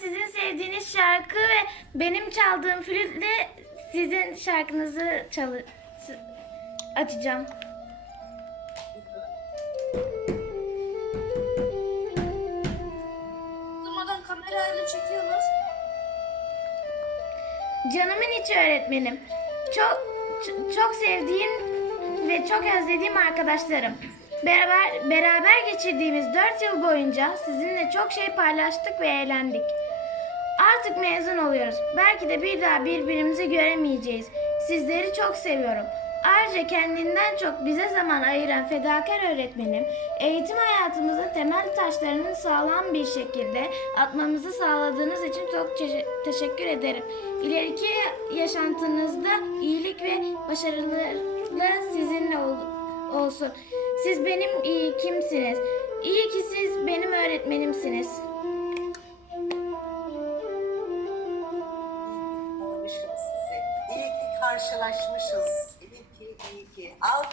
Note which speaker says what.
Speaker 1: sizin sevdiğiniz şarkı ve benim çaldığım flütle sizin şarkınızı çalı açacağım.
Speaker 2: Durmadan kamerayla çekiyoruz.
Speaker 1: Canımın içi öğretmenim. Çok çok sevdiğim ve çok özlediğim arkadaşlarım. Beraber beraber geçirdiğimiz 4 yıl boyunca sizinle çok şey paylaştık ve eğlendik. Artık mezun oluyoruz. Belki de bir daha birbirimizi göremeyeceğiz. Sizleri çok seviyorum. Ayrıca kendinden çok bize zaman ayıran fedakar öğretmenim, eğitim hayatımızın temel taşlarını sağlam bir şekilde atmamızı sağladığınız için çok te- teşekkür ederim. İleriki yaşantınızda iyilik ve başarılarla sizinle ol- olsun. Siz benim iyi kimsiniz? İyi ki siz benim öğretmenimsiniz.
Speaker 3: Karşılaşmışız. Ki, iyi ki. Al